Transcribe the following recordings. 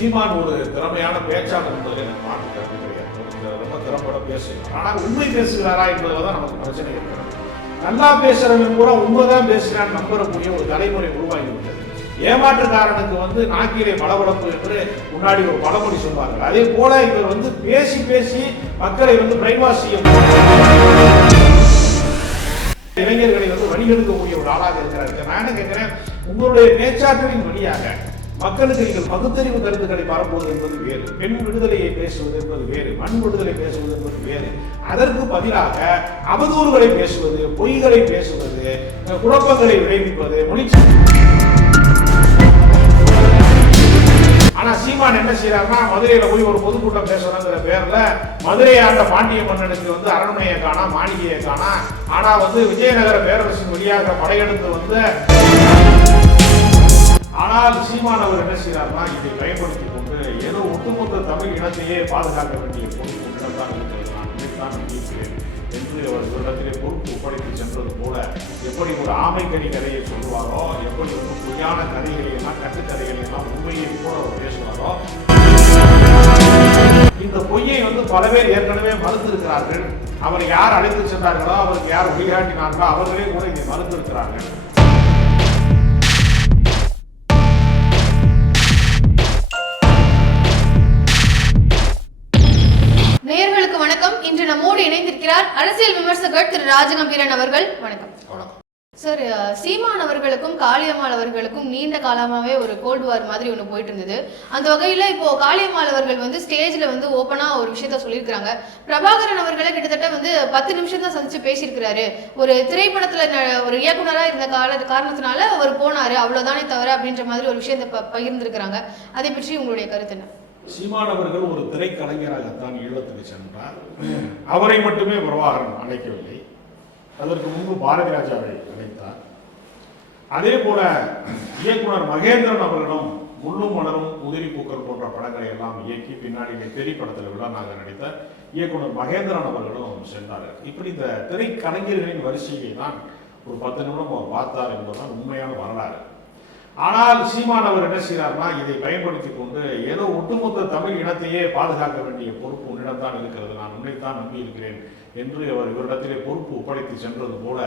சீமான் ஒரு திறமையான பேச்சாளர் என்பதில் எனக்கு மாற்று கருத்து கிடையாது. ரொம்ப திறம்பட பேசுகிறார். ஆனால் உண்மை பேசுகிறாரா என்பதில் தான் நமக்கு பிரச்சனை இருக்கிறது. நல்லா பேசுறவன் கூட உண்மைதான் பேசுகிறான் நம்பக்கூடிய ஒரு தலைமுறை உருவாகிவிட்டது. ஏமாற்றுக்காரனுக்கு நாக்கிலே பளபளப்பு என்று முன்னாடி ஒரு பழமொழி சொல்வார்கள். அதே போல இவர் பேசி பேசி மக்களை பிரைன் வாஷ் செய்ய இளைஞர்களை வழிகெடுக்கக்கூடிய ஒரு ஆளாக இருக்கிறார்கள். நான் என்ன கேட்கிறேன், உங்களுடைய பேச்சாற்றலின் வழியாக மக்களுக்கு நீங்கள் பகுத்தறிவு கருத்துக்களை பரப்புவது என்பது வேறு, பெண் விடுதலையை பேசுவது என்பது வேறு, மண் விடுதலை பேசுவது என்பது வேறு. அதற்கு பதிலாக அவதூறுகளை பேசுவது, பொய்களை பேசுவது, குழப்பங்களை விளைவிப்பது, மொழி. ஆனா சீமான் என்ன செய்யறாருன்னா, மதுரையில போய் ஒரு பொதுக்கூட்டம் பேசணுங்கிற பேர்ல மதுரையை ஆண்ட பாண்டிய மன்னனுக்கு அரண்மனையை காணா, மாளிகையை காணா. ஆனா விஜயநகர பேரரசின் வழியாக படையெடுத்து ஆனால் சீமான் அவர் என்ன செய்யறாருன்னா, இதை பயன்படுத்திக் கொண்டு ஏதோ ஒட்டுமொத்த தமிழ் இனத்தையே பாதுகாக்க வேண்டிய பொறுப்பு இடம்தான் இருக்கிறது, நான் இதைத்தான் நினைக்கிறேன் என்று அவர் இவரிடத்திலே பொறுப்பு ஒப்படைத்து சென்றது போல, எப்படி ஒரு ஆமைக்கறி கதையை சொல்லுவாரோ, எப்படி பொய்யான கதைகளை எல்லாம் கட்டுக்கதைகளை எல்லாம் உண்மையை கூட அவர் பேசுவாரோ, இந்த பொய்யை பல பேர் ஏற்கனவே மறுத்திருக்கிறார்கள். அவரை யார் அழைத்து சென்றார்களோ, அவருக்கு யார் வழிகாட்டினார்களோ அவர்களே கூட இதை மறுத்திருக்கிறார்கள். நேயர்களுக்கு வணக்கம். இன்று நம்மோடு இணைந்திருக்கிறார் அரசியல் விமர்சகர் திரு ராஜகம்பீரன் அவர்கள். வணக்கம் சார். சீமான் அவர்களுக்கும் காளியம்மாள் அவர்களுக்கும் நீண்ட காலமாவே ஒரு கோல்டு வார் மாதிரி ஒன்று போயிட்டு இருந்தது. அந்த வகையில இப்போ காளியம்மாள் அவர்கள் ஸ்டேஜ்ல ஓப்பனா ஒரு விஷயத்த சொல்லியிருக்காங்க. பிரபாகரன் அவர்களை கிட்டத்தட்ட 10 நிமிஷம் தான் சந்திச்சு பேசியிருக்கிறாரு. ஒரு திரைப்படத்துல ஒரு இயக்குனரா இருந்த காரணத்தினால அவர் போனாரு, அவ்வளவுதானே தவிர அப்படின்ற மாதிரி ஒரு விஷயத்தை பகிர்ந்திருக்கிறாங்க. அதை பற்றி உங்களுடைய கருத்து என்ன? சீமான் அவர்கள் ஒரு திரைக்கலைஞராகத்தான் ஈழத்துக்கு சென்றார். அவரை மட்டுமே பிரபாகரன் அழைக்கவில்லை, அதற்கு முன்பு பாரதி ராஜாவை அழைத்தார். அதே போல இயக்குனர் மகேந்திரன் அவர்களும் முள்ளும் மலரும் உதிரி பூக்கள் போன்ற படங்களை எல்லாம் இயக்கி பின்னாடி திரைப்படத்தில் விழானாக நடித்த இயக்குனர் மகேந்திரன் அவர்களும் சென்றார்கள். இப்படி இந்த திரைக்கலைஞர்களின் வரிசையை தான் ஒரு 10 நிமிடம் அவர் பார்த்தார் என்பதுதான் உண்மையான வரலாறு. ஆனால் சீமான் அவர் என்ன செய்கிறார்னா, இதை பயன்படுத்தி கொண்டு ஏதோ ஒட்டுமொத்த தமிழ் இனத்தையே பாதுகாக்க வேண்டிய பொறுப்பு உன்னிடம்தான் இருக்கிறது, நான் உன்னைத்தான் நம்பி இருக்கிறேன் என்று அவர் இவரிடத்திலே பொறுப்பு ஒப்படைத்து சென்றது போல,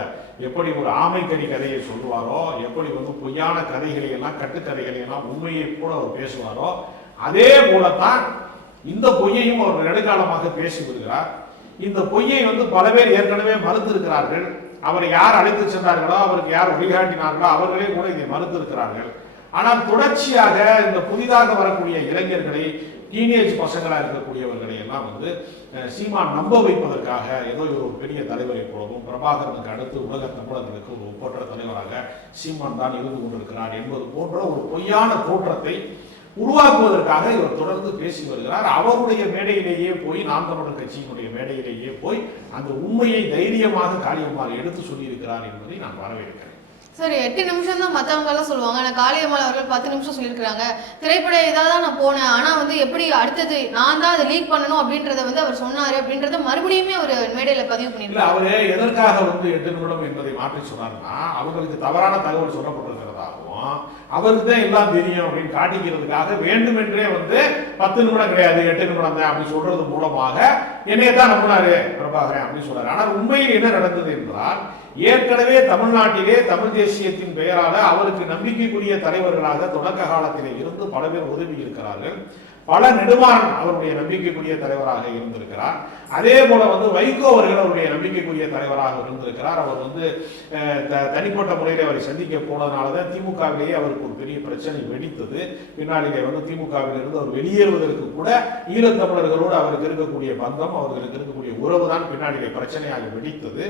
எப்படி ஒரு ஆமைக்கறி கதையை சொல்லுவாரோ, எப்படி பொய்யான கதைகளை எல்லாம் கட்டுக்கதைகளை எல்லாம் உண்மையை கூட அவர் பேசுவாரோ, அதே போலத்தான் இந்த பொய்யையும் அவர் நெடுங்காலமாக பேசி வருகிறார். இந்த பொய்யை பல பேர் ஏற்கனவே மறுத்திருக்கிறார்கள். அவரை யார் அழைத்து சென்றார்களோ, அவருக்கு யார் வழிகாட்டினார்களோ அவர்களே கூட இதை மறுத்திருக்கிறார்கள். ஆனால் தொடர்ச்சியாக இந்த புதிதாக வரக்கூடிய இளைஞர்களை, டீனேஜ் பசங்களாக இருக்கக்கூடியவர்களை எல்லாம் சீமான் நம்ப வைப்பதற்காக ஏதோ ஒரு பெரிய தலைவரை போலவும், பிரபாகரனுக்கு அடுத்து உலக தமிழர்களுக்கு ஒரு ஒப்பற்ற தலைவராக சீமான் தான் இருந்து கொண்டிருக்கிறார் என்பது போன்ற ஒரு பொய்யான தோற்றத்தை உருவாக்குவதற்காக இவர் தொடர்ந்து பேசி வருகிறார். அவருடைய மேடையிலேயே போய், நாம் தமிழர் கட்சியினுடைய மேடையிலேயே போய் அந்த உண்மையை தைரியமாக காளியம்மாள் எடுத்து சொல்லியிருக்கிறார் என்பதை நான் வரவேற்கிறேன். சரி, 8 நிமிஷம் தான் மற்றவங்க எல்லாம் சொல்லுவாங்க. ஆனால் காளியம்மாள் அவர்கள் 10 நிமிஷம் சொல்லியிருக்கிறாங்க. திரைப்பட இதாக தான் நான் போனேன், ஆனால் எப்படி அடுத்தது நான் தான் அதை லீக் பண்ணணும் அப்படின்றத அவர் சொன்னாரு அப்படின்றத மறுபடியுமே அவர் மேடையில் பதிவு பண்ணியிருக்காரு. அவரு எதற்காக 8 நிமிடம் என்பதை மாற்றி சொன்னார்னா, அவங்களுக்கு தவறான தகவல் சொல்லப்பட்டிருக்கிறதாகவும், அவருக்கு தான் எல்லாம் தெரியும் அப்படின்னு காட்டிக்கிறதுக்காக வேண்டுமென்றே 10 நிமிடம் கிடையாது 8 நிமிடம் தான் அப்படின்னு சொல்றது மூலமாக என்னையே தான் நம்பினாரு பிரபாகரன் அப்படின்னு சொல்றாரு. ஆனால் உண்மையில் என்ன நடந்தது என்றால், ஏற்கனவே தமிழ்நாட்டிலே தமிழ் தேசியத்தின் பெயரால அவருக்கு நம்பிக்கைக்குரிய தலைவர்களாக தொடக்க காலத்திலே இருந்து பல பேர் உதவி இருக்கிறார்கள். பல நெடுமாறன் அவருடைய நம்பிக்கைக்குரிய தலைவராக இருந்திருக்கிறார். அதே போல வைகோ அவர்கள் அவருடைய நம்பிக்கைக்குரிய தலைவராக இருந்திருக்கிறார். அவர் தனிப்பட்ட முறையில் அவரை சந்திக்க போனதுனாலதான் திமுகவிலேயே அவருக்கு ஒரு பெரிய பிரச்சனை வெடித்தது. பின்னாளிலே திமுகவில் இருந்து அவர் வெளியேறுவதற்கு கூட ஈழத்தமிழர்களோடு அவருக்கு இருக்கக்கூடிய பந்தம், அவர்களுக்கு இருக்கக்கூடிய உறவு தான் பின்னாளிலே பிரச்சனையாக வெடித்தது.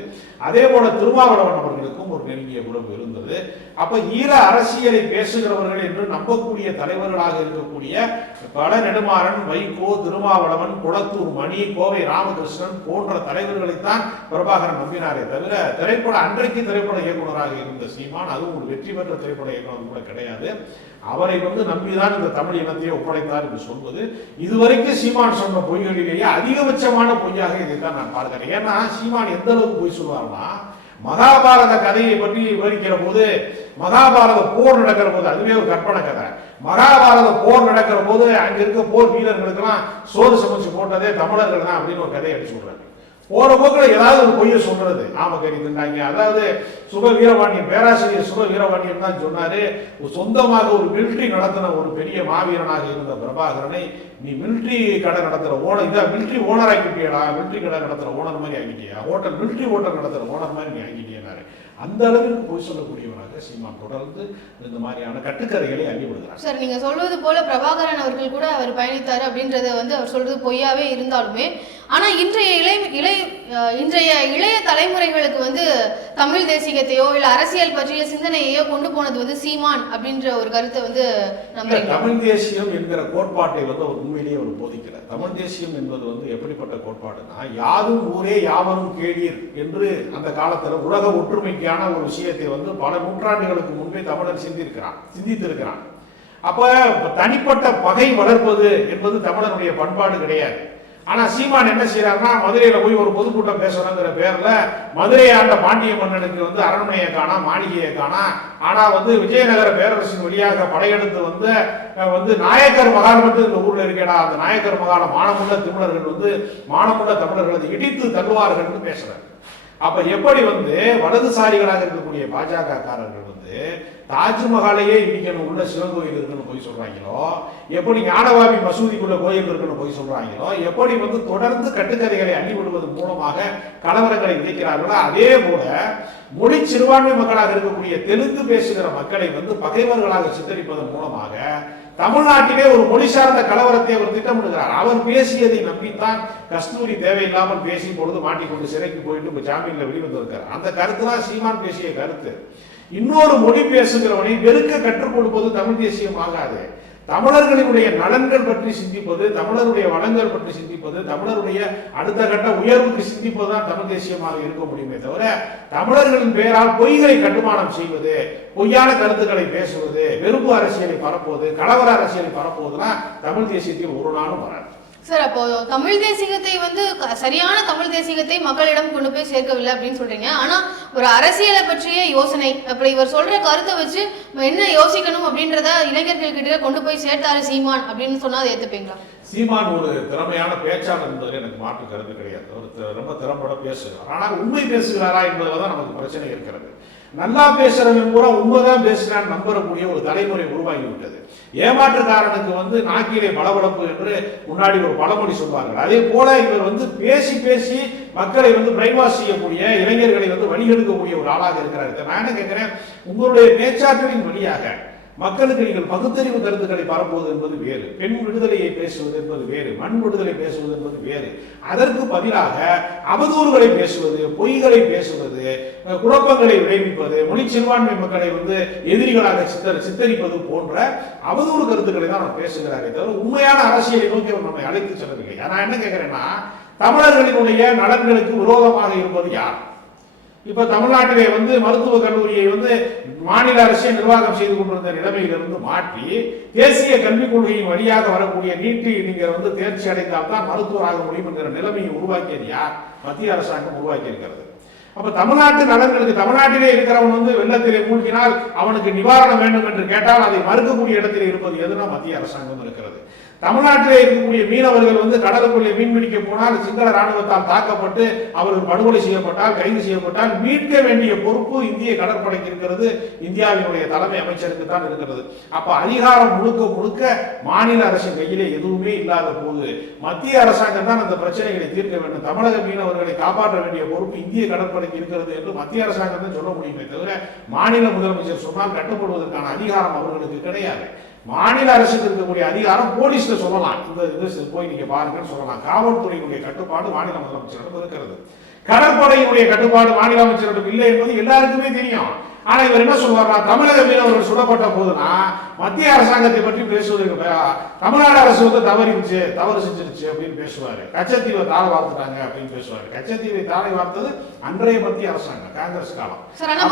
அதே போல திருமாவளவன் அவர்களுக்கும் ஒரு நெருங்கிய உறவு இருந்தது. அப்ப ஈழ அரசியலை பேசுகிறவர்கள் என்று நம்பக்கூடிய தலைவர்களாக இருக்கக்கூடிய பல நெடுமாறன், வைகோ, திருமாவளவன், குளத்தூர் மணி, கோவை ராமகிருஷ்ணன் போன்ற தலைவர்களைத்தான் பிரபாகரன் நம்பினாரே தவிர அன்றைக்கு திரைப்பட இயக்குநராக இருந்த சீமான், அதுவும் ஒரு வெற்றி பெற்ற திரைப்பட இயக்குனர் கூட கிடையாது, அவரை நம்பிதான் இந்த தமிழ் இனத்தையே ஒப்படைத்தார் என்று சொல்வது இதுவரைக்கும் சீமான் சொன்ன பொய்களிலேயே அதிகபட்சமான பொய்யாக இதைத்தான் நான் பார்க்கிறேன். ஏன்னா சீமான் எந்த அளவுக்கு பொய் சொல்வார்னா, மகாபாரத கதையை பற்றி விவரிக்கிற போது மகாபாரத போர் நடக்கிற போது, அதுவே ஒரு கற்பனை கதை, மகாபாரத போர் நடக்கிற போது அங்க இருக்க போர் வீரர்களுக்கெல்லாம் சோறு சமைச்சு போட்டதே தமிழர்கள் தான் அப்படின்னு ஒரு கதையை அடிச்சு விடுறாங்க. போற போக்கில் ஏதாவது ஒரு பொய்ய சொல்றது, ஆமக்கறி திண்டாங்க. அதாவது சுப வீரபாண்டியன், பேராசிரியர் சுப வீரபாண்டியன் தான் சொன்னாரு, சொந்தமாக ஒரு மிலிட்ரி நடத்தின ஒரு பெரிய மாவீரனாக இருந்த பிரபாகரனை நீ மிலிட்ரி கடை நடத்துற ஓனர், இதான் மிலிட்ரி ஓனர் ஆக்கிட்டியடா, மிலிட்ரி கடை நடத்துற ஓனர் மாதிரி ஆக்கிட்டியா, ஹோட்டல் மிலிட்ரி ஹோட்டல் நடத்துற ஓனர் மாதிரி நீ ஆக்கிட்டியனாரு. அந்த அளவுக்கு போய் சொல்லக்கூடியவராக சீமான் தொடர்ந்து இந்த மாதிரியான கட்டுக்கதைகளை அள்ளி விடுகிறார். சார், நீங்க சொல்வது போல பிரபாகரன் அவர்கள் கூட அவர் பயணித்தார் அப்படின்றத அவர் சொல்றது பொய்யாவே இருந்தாலுமே, ஆனா இன்றைய இளைய தலைமுறைகளுக்கு தமிழ் தேசியத்தையோ இல்ல அரசியல் பற்றிய சிந்தனையோ கொண்டு போனது சீமான் அப்படின்ற ஒரு கருத்தை நம்ம தமிழ் தேசியம் என்கிற கோட்பாட்டை அவர் உண்மையிலேயே அவர் போதிக்கிறார். தமிழ் தேசியம் என்பது எப்படிப்பட்ட கோட்பாடுனா, யாரும் ஊரே யாவரும் கேளீர் என்று அந்த காலத்துல உலக ஒற்றுமைக்கான ஒரு விஷயத்தை பல நூற்றாண்டுகளுக்கு முன்பே தமிழர் சிந்தித்திருக்கிறான். அப்ப தனிப்பட்ட பகை வளர்ப்பது என்பது தமிழருடைய பண்பாடு கிடையாது. ஆனா சீமான் என்ன செய்யறாருன்னா, மதுரையில போய் ஒரு பொதுக்கூட்டம் பேசணுங்கிற பேர்ல மதுரை ஆண்ட பாண்டிய மன்னனுக்கு அரண்மனையை காணா, மாளிகையை காணா. ஆனா விஜயநகர பேரரசின் வழியாக படையெடுத்து நாயக்கர் மகால் மட்டும் இந்த ஊர்ல இருக்கேடா, அந்த நாயக்கர் மகால மானமுள்ள தமிழர்கள் மானமுள்ள தமிழர்களை இடித்து தள்ளுவார்கள் பேசுறாரு. அப்ப எப்படி வலதுசாரிகளாக இருக்கக்கூடிய பாஜக காரர்கள் தாஜ்மஹாலையே இடிக்கணும், உள்ள சிவன் கோயில் இருக்குன்னு போய் சொல்றாங்களோ, எப்படி ஞானவாபி மசூதிக்குள்ள கோயில் இருக்குன்னு போய் சொல்றாங்களோ, எப்படி தொடர்ந்து கட்டுக்கதைகளை அள்ளி விடுவதன் மூலமாக கலவரங்களை விதைக்கிறார்களோ, அதே போல மொழி சிறுபான்மை மக்களாக இருக்கக்கூடிய தெலுங்கு பேசுகிற மக்களை பகைவர்களாக சித்தரிப்பதன் மூலமாக தமிழ்நாட்டிலே ஒரு மொழி சார்ந்த கலவரத்தை அவர் திட்டமிடுகிறார். அவர் பேசியதை நம்பித்தான் கஸ்தூரி தேவையில்லாமல் பேசி பொழுது மாட்டிக்கொண்டு சிறைக்கு போயிட்டு ஜாமீன்ல வெளிவந்திருக்கார். அந்த கருத்து தான் சீமான் பேசிய கருத்து. இன்னொரு மொழி பேசுகிறவனை வெறுக்க கற்றுக் கொடுப்பது தமிழ் தேசியம் ஆகாது. தமிழர்களினுடைய நலன்கள் பற்றி சிந்திப்பது, தமிழருடைய வளங்கள் பற்றி சிந்திப்பது, தமிழருடைய அடுத்த கட்ட உயர்வுக்கு சிந்திப்பதுதான் தமிழ் தேசியமாக இருக்க முடியுமே தவிர, தமிழர்களின் பெயரால் பொய்களை கட்டுமானம் செய்வது, பொய்யான கருத்துக்களை பேசுவது, வெறுப்பு அரசியலை பரப்புவது, கலவர அரசியலை பரப்புவதுனா தமிழ் தேசியத்தில் ஒரு நாளும் வராது. சார், அப்போ தமிழ் தேசியத்தை சரியான தமிழ் தேசியத்தை மக்களிடம் கொண்டு போய் சேர்க்கவில்லை அப்படின்னு சொல்றீங்க. ஆனா ஒரு அரசியலை பற்றிய யோசனை, அப்படி இவர் சொல்ற கருத்தை வச்சு என்ன யோசிக்கணும் அப்படின்றத இளைஞர்கள் கிட்ட கொண்டு போய் சேர்த்தாரு சீமான் அப்படின்னு சொன்னா அதை ஏத்துப்பீங்களா? சீமான் ஒரு திறமையான பேச்சாளர் என்பதில் எனக்கு மாற்று கருத்து கிடையாது. அவர் ரொம்ப திறம்பட பேசுகிறார். ஆனால் உண்மை பேசுகிறாரா என்பதில் தான் நமக்கு பிரச்சனை இருக்கிறது. நல்லா பேசுறவன் பூரா உண்மைதான் பேசுறான்னு நம்பக்கூடிய ஒரு தலைமுறை உருவாகிவிட்டது. ஏமாற்றுக்காரனுக்கு நாக்கிலே பளபளப்பு என்று முன்னாடி ஒரு பழமொழி சொல்வார்கள். அதே போல இவர் பேசி பேசி மக்களை பிரைன் வாஷ் செய்யக்கூடிய, இளைஞர்களை வழிகெடுக்கக்கூடிய ஒரு ஆளாக இருக்கிறார். நான் என்ன கேட்கிறேன், உங்களுடைய பேச்சாற்றலின் வழியாக மக்களுக்கு நீங்கள் பகுத்தறிவு கருத்துக்களை பரப்புவது என்பது வேறு, பெண் விடுதலையை பேசுவது என்பது வேறு, மண் விடுதலை பேசுவது என்பது வேறு. அதற்கு பதிலாக அவதூறுகளை பேசுவது, பொய்களை பேசுவது, குழப்பங்களை விளைவிப்பது, மொழி சிறுபான்மை மக்களை எதிரிகளாக சித்தரிப்பது போன்ற அவதூறு கருத்துக்களை தான் நம்ம பேசுகிறாரே தவிர உண்மையான அரசியலை நோக்கி அவர் நம்மை அழைத்து செல்லவில்லை. நான் என்ன கேட்கிறேன்னா, தமிழர்களினுடைய நலன்களுக்கு விரோதமாக இருப்பது யார்? இப்ப தமிழ்நாட்டிலே மருத்துவக் கல்லூரியை மாநில அரசே நிர்வாகம் செய்து கொண்டிருந்த நிலைமையிலிருந்து மாற்றி தேசிய கல்விக் கொள்கையின் வழியாக வரக்கூடிய நீட்டு நீங்க தேர்ச்சி அடைந்தால் தான் மருத்துவராக முடியும் என்கிற நிலைமையை உருவாக்கியது யார்? மத்திய அரசாங்கம் உருவாக்கி இருக்கிறது. அப்ப தமிழ்நாட்டு நலன்களுக்கு, தமிழ்நாட்டிலே இருக்கிறவன் வெள்ளத்திலே மூழ்கினால் அவனுக்கு நிவாரணம் வேண்டும் என்று கேட்டால் அதை மறுக்கக்கூடிய இடத்திலே இருப்பது எதுனா மத்திய அரசாங்கம் இருக்கிறது. தமிழ்நாட்டிலே இருக்கக்கூடிய மீனவர்கள் கடலுக்குள்ளே மீன் பிடிக்க போனால் சிங்கள ராணுவத்தால் தாக்கப்பட்டு அவர்கள் படுகொலை செய்யப்பட்டால், கைது செய்யப்பட்டால் மீட்க வேண்டிய பொறுப்பு இந்திய கடற்படைக்கு இருக்கிறது, இந்தியாவினுடைய தலைமை அமைச்சருக்கு தான் இருக்கிறது. அப்ப அதிகாரம் முழுக்க முழுக்க மாநில அரசின் கையிலே எதுவுமே இல்லாத போது மத்திய அரசாங்கம் தான் அந்த பிரச்சனைகளை தீர்க்க வேண்டும். தமிழக மீனவர்களை காப்பாற்ற வேண்டிய பொறுப்பு இந்திய கடற்படைக்கு இருக்கிறது என்று மத்திய அரசாங்கம் தான் சொல்ல முடியுமே தவிர மாநில முதலமைச்சர் சொன்னால் கட்டுப்படுவதற்கான அதிகாரம் அவர்களுக்கு கிடையாது. மாநில அரசுக்கு இருக்கக்கூடிய அதிகாரம் போலீஸ்ல சொல்லலாம், இந்த போய் நீங்க பாருங்கன்னு சொல்லலாம். காவல்துறையினுடைய கட்டுப்பாடு மாநில முதலமைச்சரிடம் இருக்கிறது. கடற்படையினுடைய கட்டுப்பாடு மாநில அமைச்சரிடம் இல்லை என்பது எல்லாருக்குமே தெரியும். ஆனா இவர் என்ன சொல்வார்னா, தமிழக மீனவர்கள் சுடப்பட்ட போதுனா மத்திய அரசாங்கத்தை பற்றி பேசுவதற்கு தமிழ்நாடு அரசு தவறு செஞ்சிருச்சு அப்படின்னு பேசுவாரு. கச்சத்தீவை தாழ வார்த்துட்டாங்க அப்படின்னு பேசுவாரு. கச்சத்தீவை தாழை வார்த்தது அன்றைய மத்திய அரசாங்கம், காங்கிரஸ் காலம். சார், ஆனா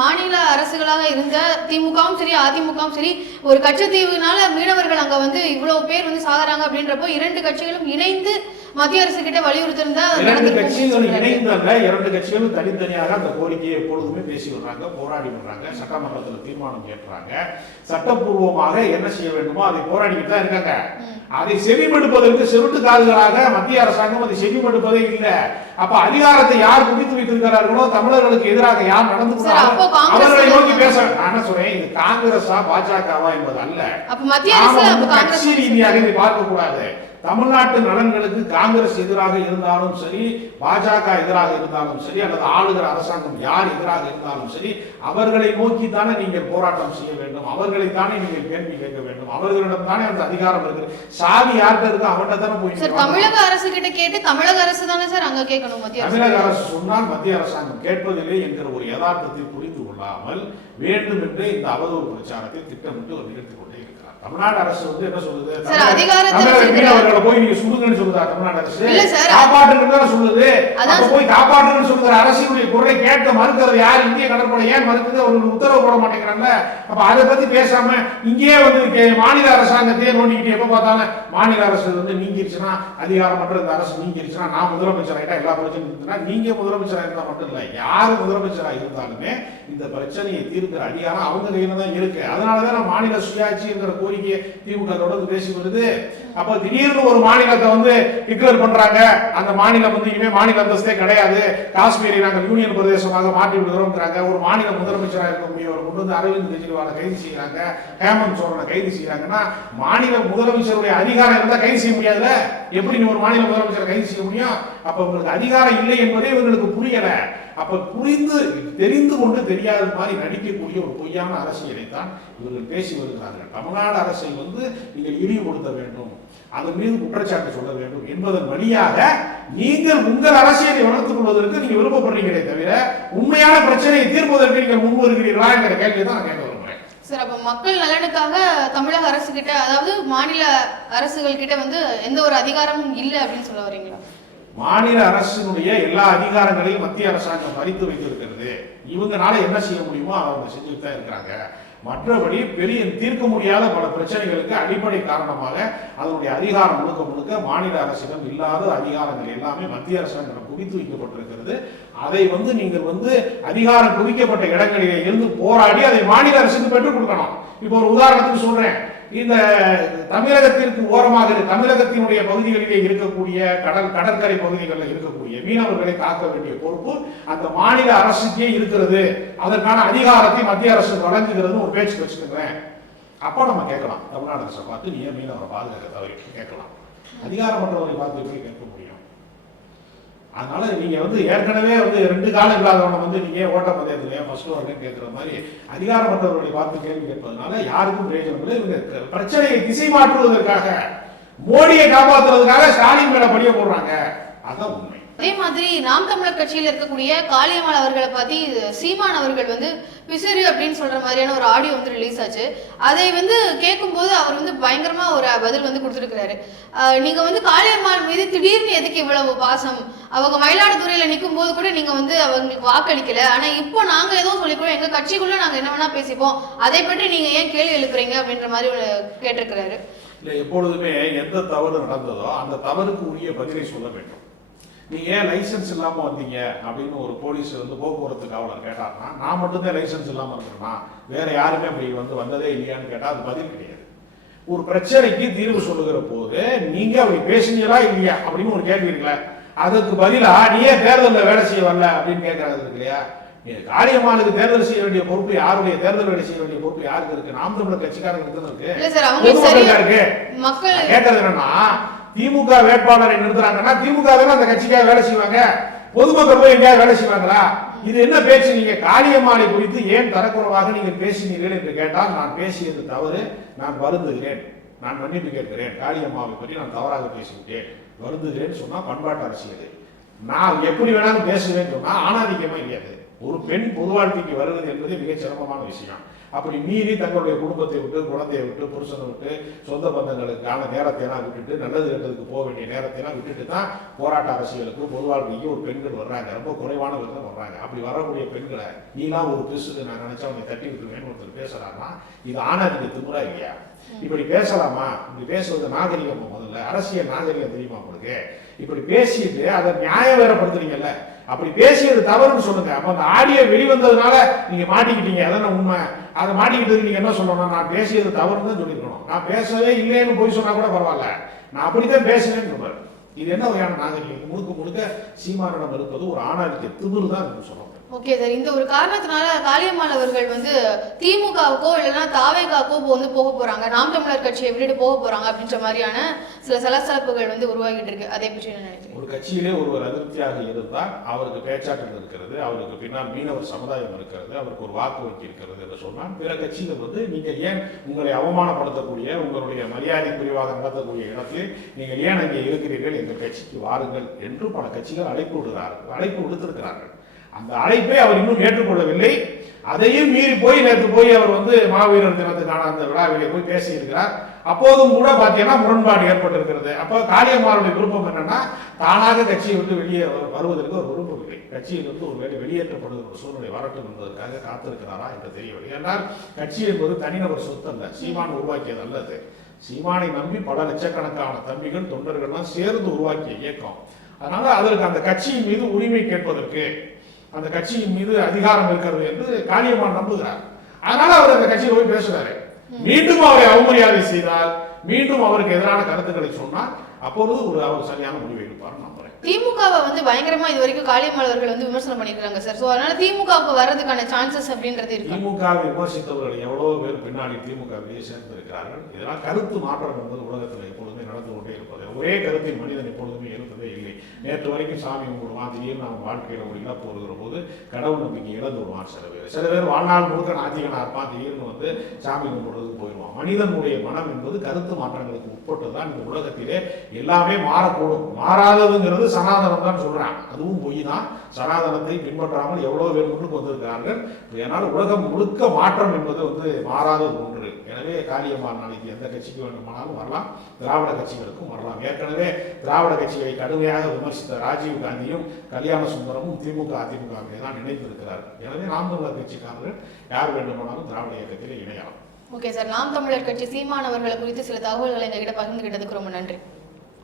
மாநில அரசுகளாக இருந்த திமுகவும் சரி அதிமுகவும் சரி ஒரு கச்சத்தீவுனால மீனவர்கள் அங்க இவ்வளவு பேர் சாகுறாங்க அப்படின்றப்போ இரண்டு கட்சிகளும் இணைந்து மத்திய அரசு கிட்ட வலியுறுத்திருந்தா இரண்டு கட்சிகள் இணைந்தல்ல, இரண்டு கட்சிகளும் தனித்தனியாக அந்த கோரிக்கையை எப்பொழுதுமே பேசி வர்றாங்க, போராடி வர்றாங்க, சட்டமன்றத்தில் தீர்மானம் ஏற்றாங்க, சட்டப்பூர்வமாக என்ன செய்ய வேண்டுமோ அதை போராடிக்கிட்டு தான் இருக்காங்க. அதை செவிமடுப்பதற்கு செவிட்டு காதுகளாக மத்திய அரசாங்கம் அதை செவிமடுப்பதே இல்லை. அப்ப அதிகாரத்தை யார் குவித்து வைத்திருக்கிறார்களோ, தமிழர்களுக்கு எதிராக யார் நடந்து அவர்களை நோக்கி பேச நான் என்ன சொல்றேன், இது காங்கிரஸா பாஜகவா என்பது அல்ல. கட்சி ரீதியாக இதை பார்க்க கூடாது. தமிழ்நாட்டு நலன்களுக்கு காங்கிரஸ் எதிராக இருந்தாலும் சரி, பாஜக எதிராக இருந்தாலும் சரி, அல்லது ஆளுகிற அரசாங்கம் யார் எதிராக இருந்தாலும் சரி, அவர்களை நோக்கி தானே நீங்கள் போராட்டம் செய்ய வேண்டும், அவர்களை தானே நீங்கள் கேள்வி கேட்க வேண்டும், அவர்களிடம் தானே அந்த அதிகாரம் இருக்கு. சாவி யார்கிட்ட இருக்கு அவன்கிட்ட தானே போய் தமிழக அரசு கிட்ட கேட்டு தமிழக அரசு தானே சார் அங்க கேட்கணும். தமிழக அரசு சொன்னால் மத்திய அரசாங்கம் கேட்பதில்லை என்கிற ஒரு யதார்த்தத்தை புரிந்து கொள்ளாமல் வேண்டும் என்று இந்த அவதூறு பிரச்சாரத்தை திட்டமிட்டு நிகழ்த்தி கொண்டே இருக்கிறார். தமிழ்நாடு அரசு வந்து என்ன சொல்லுது, மீனவர்களை போய் நீங்க சுடுங்கன்னு சொல்லுதா தமிழ்நாடு அரசு? காப்பாற்றுன்னு சொல்லுது. போய் காப்பாற்றுன்னு சொல்லுகிற அரசினுடைய குரலை கேட்க மறுக்கிறது யார்? இந்திய கடற்படை ஏன் மறுக்குது? அவர்கள் உத்தரவு போட மாட்டேங்கிறாங்க. அப்ப அதை பத்தி பேசாம இங்கேயே வந்து மாநில அரசாங்கத்தையே நோண்டிக்கிட்டு எப்ப பார்த்தாலும் மாநில அரசு வந்து நீங்கிருச்சுன்னா, அதிகாரமற்ற இந்த அரசு நீங்கிருச்சுன்னா, நான் முதலமைச்சர் ஆகிட்டா எல்லா பிரச்சனையும் இருக்குன்னா, நீங்க முதலமைச்சராக இருந்தா மட்டும் இல்லை, யாரு முதலமைச்சராக இருந்தாலுமே இந்த பிரச்சனையை தீர்க்கிற அதிகாரம் அவங்க கையில தான் இருக்கு. அதனாலதான் மாநில சுயாட்சி என்கிற கோரிக்கையை திமுக தொடர்ந்து பேசி வருது. அப்ப திடீர்னு ஒரு மாநிலத்தை வந்து டிக்ளேர் பண்றாங்க, அந்த மாநிலம் வந்து இனிமே மாநில அந்தஸ்தே கிடையாது, காஷ்மீரை நாங்கள் யூனியன் பிரதேசமாக மாற்றி விடுகிறோம்ங்கிறாங்க. ஒரு மாநில முதலமைச்சராக இருக்கக்கூடியவர் கொண்டு வந்து அரவிந்த் கெஜ்ரிவாலை கைது செய்யறாங்க, ஹேமந்த் சோரனை கைது செய்யறாங்கன்னா, மாநில முதலமைச்சருடைய அதிகாரம் இருந்தா கைது செய்ய முடியாதுல. எப்படி நீ ஒரு மாநில முதலமைச்சரை கைது செய்ய முடியும்? அப்ப உங்களுக்கு அதிகாரம் இல்லை என்பதே இவங்களுக்கு புரியல. அப்ப புரிந்து தெரிந்து கொண்டு தெரியாத மாதிரி நடிக்கக்கூடிய ஒரு பொய்யான அரசியலை தான் இவர்கள் பேசி வருகிறார்கள். தமிழ்நாடு அரசை வந்து நீங்கள் இழிவுபடுத்த வேண்டும், அதன் மீது குற்றச்சாட்டு சொல்ல வேண்டும் என்பதன் வழியாக நீங்கள் உங்கள் அரசியலை வளர்த்துக் கொள்வதற்கு நீங்க விருப்பப்படுறீங்களே தவிர உண்மையான பிரச்சனையை தீர்ப்பதற்கு நீங்கள் முன் வருகிறீர்களா என்கிற கேள்வியை தான் நான் கேட்க விரும்புறேன். சார், அப்ப மக்கள் நலனுக்காக தமிழக அரசு கிட்ட, அதாவது மாநில அரசுகள் கிட்ட வந்து எந்த ஒரு அதிகாரமும் இல்லை அப்படின்னு சொல்ல வரீங்களா? மாநில அரசினுடைய எல்லா அதிகாரங்களையும் மத்திய அரசாங்கம் பறித்து வைத்திருக்கிறது. இவங்கனால என்ன செய்ய முடியுமோ அவங்க செஞ்சுட்டு தான் இருக்கிறாங்க. மற்றபடி பெரிய தீர்க்க முடியாத பல பிரச்சனைகளுக்கு அடிப்படை காரணமாக அதனுடைய அதிகாரம் முழுக்க முழுக்க மாநில அரசிடம் இல்லாத அதிகாரங்கள் எல்லாமே மத்திய அரசாங்கம் குவித்து வைக்கப்பட்டிருக்கிறது. அதை வந்து நீங்கள் வந்து அதிகாரம் குவிக்கப்பட்ட இடங்களிலே இருந்து போராடி அதை மாநில அரசுக்கு பெற்றுக் கொடுக்கணும். இப்போ ஒரு உதாரணத்துக்கு சொல்றேன், இந்த தமிழகத்திற்கு ஓரமாக தமிழகத்தினுடைய பகுதிகளிலே இருக்கக்கூடிய கடற்கரை பகுதிகளில் இருக்கக்கூடிய மீனவர்களை காக்க வேண்டிய பொறுப்பு அந்த மாநில அரசுக்கே இருக்கிறது, அதற்கான அதிகாரத்தை மத்திய அரசு வழங்குகிறது ஒரு பேச்சு வச்சுக்கிறேன். அப்ப நம்ம கேட்கலாம், தமிழ்நாடு அரசை பார்த்து நீ ஏன் மீனவரை பாதுகாக்க தவறி கேட்கலாம். அதிகாரமற்றவரை பார்த்து எப்படி கேட்க முடியும்? அதனால நீங்க வந்து ஏற்கனவே வந்து 2 காலம் இல்லாதவனை வந்து நீங்க ஓட்டப்பந்தயத்துல ஃபர்ஸ்ட் வரணும் கேட்கிற மாதிரி அதிகாரமற்றவர்களை பார்த்து கேள்வி கேட்பதனால யாருக்கும் பிரயோஜனம் இல்லை. இவங்க பிரச்சனையை திசை மாற்றுவதற்காக, மோடியை காப்பாற்றுவதற்காக ஸ்டாலின் மேல பழிய போடுறாங்க. அதான் உண்மை. அதே மாதிரி நாம் தமிழர் கட்சியில் இருக்கக்கூடிய காளியம்மாள் அவர்களை பத்தி சீமான் அவர்கள் வந்து பிசிறு அப்படின்னு சொல்ற மாதிரியான ஒரு ஆடியோ வந்து ரிலீஸ் ஆச்சு. அதை வந்து கேட்கும்போது அவர் வந்து பயங்கரமா ஒரு பதில் வந்து கொடுத்துருக்கிறாரு. நீங்க வந்து காளியம்மாள் மீது திடீர்னு எதுக்கு இவ்வளவு பாசம்? அவங்க மயிலாடுதுறையில நிற்கும் போது கூட நீங்க வந்து அவங்களுக்கு வாக்களிக்கல, ஆனா இப்போ நாங்க ஏதோ சொல்லிக்கிறோம், எங்க கட்சிக்குள்ள நாங்க என்ன வேணா பேசிப்போம், அதை பற்றி நீங்க ஏன் கேள்வி எழுப்புறீங்க அப்படின்ற மாதிரி கேட்டிருக்கிறாரு. இல்ல, எப்பொழுதுமே எந்த தவறு நடந்ததோ அந்த தவறுக்கு உரிய பதிலை சொல்ல வேண்டும். நீங்க ஏன் லைசன்ஸ் இல்லாம வந்தீங்க அப்படின்னு ஒரு போலீஸ் வந்து போக்குவரத்து காவலர் கேட்டாருன்னா, நான் மட்டும்தான் லைசன்ஸ் இல்லாம இருக்கிறேன்னா, வேற யாருமே அப்படி வந்து வந்ததே இல்லையான்னு கேட்டா அது பதில் கிடையாது. ஒரு பிரச்சனைக்கு தீர்வு சொல்லுகிற போது நீங்க அப்படி பேசுனீங்களா இல்லையா அப்படின்னு ஒரு கேள்வி இருக்குல்ல, அதுக்கு பதிலா நீயே தேர்தலில் வேலை செய்ய வரல அப்படின்னு கேட்கறது இருக்கு இல்லையா? காளியம்மாளுக்கு தேர்தல் செய்ய வேண்டிய பொறுப்பு யாருடைய, தேர்தல் வேலை செய்ய வேண்டிய பொறுப்பு யாருக்கு இருக்கு? நாம் தமிழர் கட்சிக்காரங்களுக்கு இருக்கு, இருக்கு. கேட்கறது என்னன்னா, திமுக வேட்பாளரை நிறுத்துறாங்கன்னா திமுக தானே அந்த கட்சிக்காக வேலை செய்வாங்க, பொதுமக்கள் போய் எங்கேயாவது வேலை செய்வாங்களா? இது என்ன பேச்சு? நீங்க காளியம்மாளை குறித்து ஏன் தரக்குறைவாக நீங்கள் பேசினீர்கள் என்று கேட்டால், நான் பேசியது தவறு, நான் வருந்துகிறேன், நான் மன்னிப்பு கேட்கிறேன், காளியம்மாவை பற்றி நான் தவறாக பேசிவிட்டேன், வருந்துகிறேன்னு சொன்னா பண்பாட்டு அரசியல். நான் எப்படி வேணாலும் பேசுவேன்னு சொன்னா ஆணாதிக்கமா இல்லையாது. ஒரு பெண் பொது வாழ்க்கைக்கு வருவது என்பது மிக சிரமமான விஷயம். அப்படி மீறி தங்களுடைய குடும்பத்தை விட்டு, குழந்தையை விட்டு, புருஷனை விட்டு, சொந்த பந்தங்களுக்கான நேரத்தையெல்லாம் விட்டுட்டு, நல்லது கெட்டதுக்கு போக வேண்டிய நேரத்தையெல்லாம் விட்டுட்டு தான் போராட்ட அரசியலுக்கு, பொது வாழ்க்கைக்கு ஒரு பெண்கள் வர்றாங்க. ரொம்ப குறைவான விதம் வர்றாங்க. அப்படி வரக்கூடிய பெண்களை நீலாம் ஒரு பிசுக்கு நான் நினைச்சா உன்னை தட்டி விட்டுருவேன்னு ஒருத்தர் பேசுறாருன்னா இது ஆணாதிக்க திமுறா இல்லையா? இப்படி பேசலாமா? இப்படி பேசுவது நாகரிகம். முதல்ல அரசியல் நாகரிகம் தெரியுமா உங்களுக்கு? இப்படி பேசிட்டு அதை நியாயம் வேறப்படுத்துறீங்கல்ல, அப்படி பேசியது தவறுன்னு சொல்லுங்க. அப்ப அந்த ஆடியோ வெளிவந்ததுனால நீங்க மாட்டிக்கிட்டீங்க, அதான உண்மை. அதை மாட்டிக்கிட்டதுக்கு நீங்க என்ன சொல்லணும்? நான் பேசியது தவறுன்னு தான் சொல்லியிருக்கணும். நான் பேசவே இல்லைன்னு போய் சொன்னா கூட பரவாயில்ல, நான் அப்படித்தான் பேசினேன்னு சொல்றேன். இது என்ன வகையான நாகரிகம்? முழுக்க முழுக்க சீமானிடம் இருப்பது ஒரு ஆணாதிக்க திமிரு தான் சொல்லணும். ஓகே சார், இந்த ஒரு காரணத்தினால காளியம்மாள் அவர்கள் வந்து திமுகவுக்கோ இல்லைன்னா தாவேகாக்கோ வந்து போக போறாங்க, நாம் தமிழர் கட்சியை விட்டுட்டு போக போறாங்க அப்படின்ற மாதிரியான சில சலசலப்புகள் வந்து உருவாகிட்டு இருக்கு. அதை பற்றி என்ன நினைக்கிறீங்க? ஒரு கட்சியிலே ஒருவர் அதிருப்தியாக இருந்தால் அவருக்கு பேச்சாற்றல் இருக்கிறது, அவருக்கு பின்னால் மீனவர் சமுதாயம் இருக்கிறது, அவருக்கு ஒரு வாக்கு வங்கி இருக்கிறது என்று சொன்னால் பிற கட்சிகள் வந்து நீங்கள் ஏன் உங்களை அவமானப்படுத்தக்கூடிய, உங்களுடைய மரியாதை குறைவாக நடத்தக்கூடிய இடத்தில் நீங்கள் ஏன் அங்கே இருக்கிறீர்கள், எங்கள் கட்சிக்கு வாருங்கள் என்று பல கட்சிகள் அழைப்பு விடுத்திருக்கிறார்கள். அந்த அழைப்பை அவர் இன்னும் ஏற்றுக்கொள்ளவில்லை. அதையும் மீறி போய் நேற்று போய் அவர் வந்து மாவீரர் தினத்துக்கான அந்த விழாவிலே போய் பேசியிருக்கிறார். அப்போதும் கூட பார்த்தீங்கன்னா முரண்பாடு ஏற்பட்டிருக்கிறது. அப்போ காளியம்மாளுடைய விருப்பம் என்னன்னா, தானாக கட்சியை விட்டு வெளியே வருவதற்கு ஒரு விருப்பமில்லை. கட்சியிலிருந்து ஒரு வேலை வெளியேற்றப்படுகிற ஒரு சூழ்நிலை வரட்டும் என்பதற்காக காத்திருக்கிறாரா என்று தெரியவில்லை. ஏன்னால் கட்சி என்பது தனிநபர் சொத்து அல்ல, சீமான் உருவாக்கியது அல்லது. சீமானை நம்பி பல லட்சக்கணக்கான தம்பிகள், தொண்டர்கள்லாம் சேர்ந்து உருவாக்கிய இயக்கம். அதனால அதற்கு அந்த கட்சியின் மீது உரிமை கேட்பதற்கு, அந்த கட்சியின் மீது அதிகாரம் இருக்கிறது என்று காளியம்மாள் நம்புகிறார். அதனால அவர் அந்த கட்சியில் போய் பேசுறாரு. மீண்டும் அவரை அவமரியாதை செய்தால், மீண்டும் அவருக்கு எதிரான கருத்துக்களை சொன்னால் அப்பொழுது அவர் சரியான முடிவை எடுப்பார் நம்புறேன். திமுகவை வந்து பயங்கரமா இது வரைக்கும் காளியம்மாள் அவர்கள் வந்து விமர்சனம் பண்ணிருக்காங்க சார். சோ அதனால திமுகவுக்கு வர்றதுக்கான சான்சஸ் அப்படின்றது இருக்கு. திமுகவை விமர்சித்தவர்கள் எவ்வளவு பேர் பின்னாடி திமுகவிலேயே சேர்ந்திருக்கிறார்கள். இதெல்லாம் கருத்து மாற்றம் என்பது உலகத்தில் எப்பொழுதுமே நடந்து கொண்டே இருப்பது. ஒரே கருத்தில் மனிதன் எப்பொழுதுமே இருந்ததே இல்லை. நேற்று வரைக்கும் சாமி கும்பிடுவான், திடீர்னு அவன் வாழ்க்கையில் ஒரு இழப்பு வருகிற போது கடவுள் நம்பிக்கை இழந்து விடுவான். சில பேர் வாழ்நாள் முழுக்க நாத்திகனா இருப்பான், திடீர்னு வந்து சாமி கும்பிடுறதுக்கு போயிடுவான். மனிதனுடைய மனம் என்பது கருத்து மாற்றங்களுக்கு உட்பட்டுதான் இந்த உலகத்திலே எல்லாமே மாறக்கூடும். மாறாததுங்கிறது சனாதனம் தான் சொல்றான், அதுவும் பொய் தான். சனாதனத்தை பின்பற்றாமல் எவ்வளவு பேர் முன்னுக்கு வந்திருக்கிறார்கள். அதனால் உலகம் முழுக்க மாற்றம் என்பது வந்து மாறாதது ஒன்று. எனவே காளியம்மாள் நாளைக்கு எந்த கட்சிக்கு வேண்டுமானாலும் வரலாம், திராவிட கட்சிகளுக்கும் வரலாம். ஏற்கனவே திராவிட கட்சிகளை கடுமையாக விமர்சித்த ராஜீவ் காந்தியும் கல்யாண சுந்தரமும் திமுக அதிமுகவிலே தான் இணைந்திருக்கிறார்கள். எனவே நாம் தமிழர் கட்சிக்காரர்கள் யார் வேண்டுமானாலும் திராவிட இயக்கத்திலே இணையலாம். ஓகே சார், நாம் தமிழர் கட்சி சீமான் அவர்களை குறித்து சில தகவல்களை எங்ககிட்ட பகிர்ந்துகிட்டதுக்கு ரொம்ப நன்றி.